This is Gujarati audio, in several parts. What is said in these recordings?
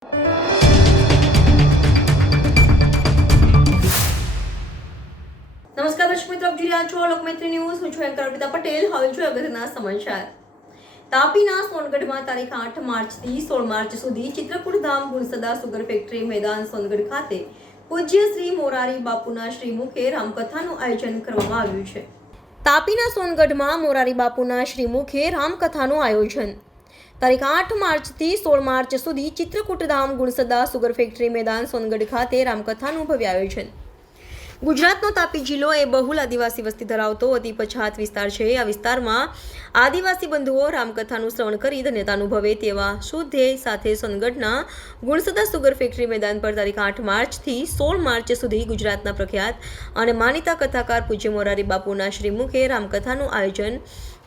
નમસ્કાર દર્શક મિત્રો, આપ જોઈ રહ્યા છો લોકમૈત્રી ન્યૂઝ. હું છું એન્કર અર્પિતા પટેલ. હવે જોઈએ અગત્યના સમાચાર. તાપીના સોનગઢમાં તારીખ 8 માર્ચથી 16 માર્ચ સુધી ચિત્રકૂટ ધામ ગુણસદા સુગર ફેક્ટરી મેદાન સોનગઢ ખાતે પૂજ્ય શ્રી મોરારી બાપુના શ્રીમુખે રામકથાનું આયોજન કરવામાં આવ્યું છે. તાપીના સોનગઢમાં મોરારી બાપુના શ્રીમુખે રામકથાનું આયોજન. તારીખ 8 માર્ચથી 16 માર્ચ સુધી ચિત્રકૂટ ધામ ગુણસદા સુગર ફેક્ટરી મેદાન સોનગઢ ખાતે રામકથાનું ભવ્ય આયોજન. ગુજરાતનો તાપી જિલ્લો એ બહુલ આદિવાસી વસ્તી ધરાવતો અતિ પછાત વિસ્તાર છે. આ વિસ્તારમાં આદિવાસી બંધુઓ રામકથાનું શ્રવણ કરી ધન્યતા અનુભવે તેવા શુભ ધ્યેય સાથે સોનગઢના ગુણસદા સુગર ફેક્ટરી મેદાન પર તારીખ 8 માર્ચથી 16 માર્ચ સુધી ગુજરાતના પ્રખ્યાત અને માનીતા કથાકાર પૂજ્ય મોરારી બાપુના શ્રીમુખે રામકથાનું આયોજન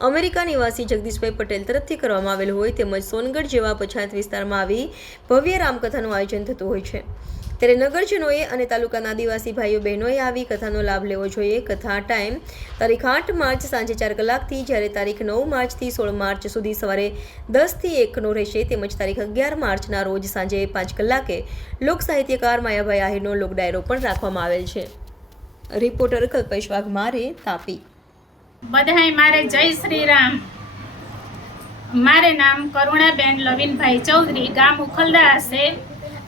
અમેરિકા નિવાસી જગદીશભાઈ પટેલ તરફથી કરવામાં આવેલ હોય તેમજ સોનગઢ જેવા પછાત વિસ્તારમાં આવી ભવ્ય રામકથાનું આયોજન થતું હોય છે. ત્યારે નગરજનોએ અને તાલુકાના આદિવાસી ભાઈઓ બહેનોએ આવી કથાનો લાભ લેવો જોઈએ. કથા ટાઈમ તારીખ 8 માર્ચ સાંજે 4 કલાકથી, જ્યારે તારીખ 9 માર્ચથી 16 માર્ચ સુધી સવારે 10 થી 1 રહેશે. તેમજ તારીખ 11 માર્ચના રોજ સાંજે 5 કલાકે લોક સાહિત્યકાર માયાભાઈ આહિરનો લોક ડાયરો પણ રાખવામાં આવેલ છે. રિપોર્ટર કલ્પેશ વાઘમારે, તાપી. બધાય મારે જય શ્રી રામ. મારે નામ કરુણાબેન લવિનભાઈ ચૌધરી, ગામ ઉખલદા છે.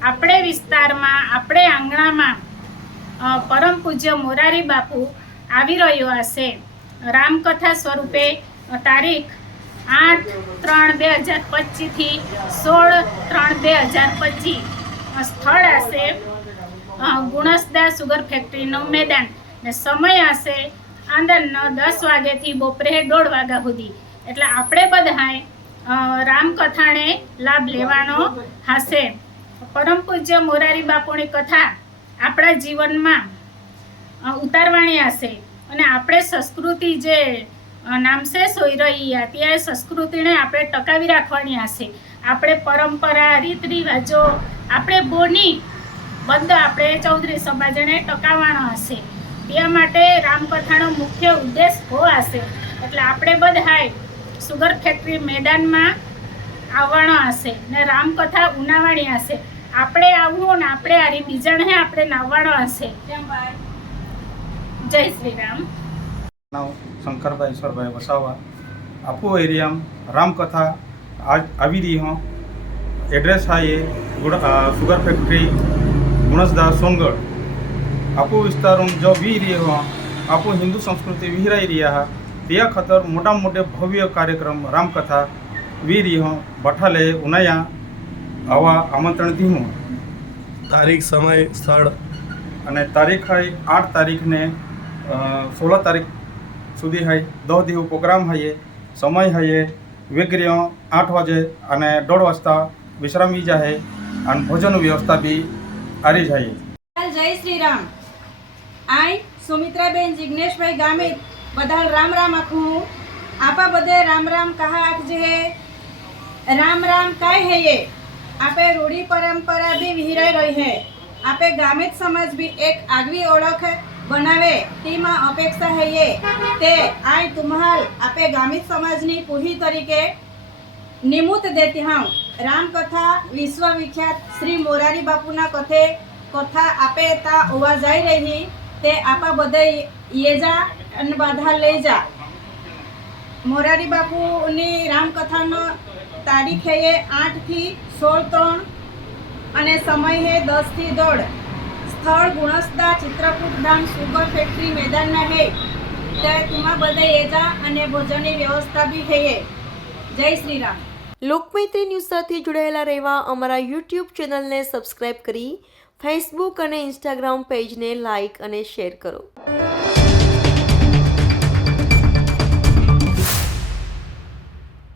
આપણે વિસ્તારમાં, આપણે આંગણામાં પરમ પૂજ્ય મોરારી બાપુ આવી રહ્યો હશે. રામકથા સ્વરૂપે તારીખ 8/3/2025 થી 16/3/2025 સ્થળ હશે ગુણસદા સુગર ફેક્ટરીનું મેદાન ને સમય હશે અંદરનો 10 વાગ્યાથી બપોરે 1:30 વાગ્યા સુધી. એટલે આપણે બધાએ રામકથાને લાભ લેવાનો હશે. પરમ પૂજ્ય મોરારી બાપુની કથા આપણા જીવનમાં ઉતારવાની હશે અને આપણે સંસ્કૃતિ જે નામશેષ હોઈ રહી હતી એ સંસ્કૃતિને આપણે ટકાવી રાખવાની હશે. આપણે પરંપરા, રીત રિવાજો, આપણે બોની બંધ આપણે ચૌધરી સમાજને ટકાવવાનો હશે. તે માટે રામકથાનો મુખ્ય ઉદ્દેશ હશે. એટલે આપણે બધાએ સુગર ફેક્ટરી મેદાનમાં આવવાનો હશે ને રામકથા ઉનાવવાની હશે. આપણે આવવું ને આપણે આરી બીજાને આપણે નાવવાનો હશે. જય શ્રી રામ. શંકરભાઈ ઈશ્વરભાઈ વસાવા, આપો એરિયામાં રામકથા આજ આવી રહી હોं. એડ્રેસ હા ये સુગર फैक्ट्री गुणसदा सोनगढ़. आपो विस्तारों जो वी रही हो, आपो हिंदू संस्कृति विहराई रहा है. त्या खतर मोटा मोटे भव्य कार्यक्रम रामकथा वी रही हो. बठाले उनाया आवा आमंत्रण दी हूँ. तारीख, समय, स्थल અને તારીખ है 8 તારીખને 16 તારીખ સુધી है 10 દિવસ પ્રોગ્રામ है. સમય है વેગર્યો 8 વાગે અને 1:30 વાગતા વિશ્રામ વી જાય અને ભોજન વ્યવસ્થા બી આરી જાય. જય શ્રી રામ. આઈ સુમિત્રાબેન જિગ્નેશભાઈ ગામે બધા રામ રામ આખું આપા બધે રામ રામ કહા આખજે હે. રામ રામ કાય હે ये आपे रूढ़ी परंपरा भी विहराई रही है. आपे गामित समाज भी एक आगवी ओळख बनावे टीमा अपेक्षा है ये. ते आई तुम्हाल आपे गामित समाजनी पूही तरीके निमुत देती हूँ. रामकथा विश्वविख्यात श्री मोरारी बापूना कथा आपे ता ओवा जाई रही ते आपा बधे ये जा अन बाधा ले जा. मोरारी बापूनी रामकथानो तारीख है ये 8 થી 16/3 અને સમય है 10 થી 1:30. સ્થળ ગુણસદા ચિત્રકૂટ ધામ સુગર ફેક્ટરી મેદાનના है. તે તુમા બધે એજા અને ભોજનની વ્યવસ્થા બી है. જય શ્રી રામ. લોકમૈત્રી ન્યૂઝ સાથે જોડાયેલા રહેવા અમારા યુટ્યુબ ચેનલને સબસ્ક્રાઇબ કરી ફેસબુક અને ઇન્સ્ટાગ્રામ પેજને લાઇક અને શેર કરો.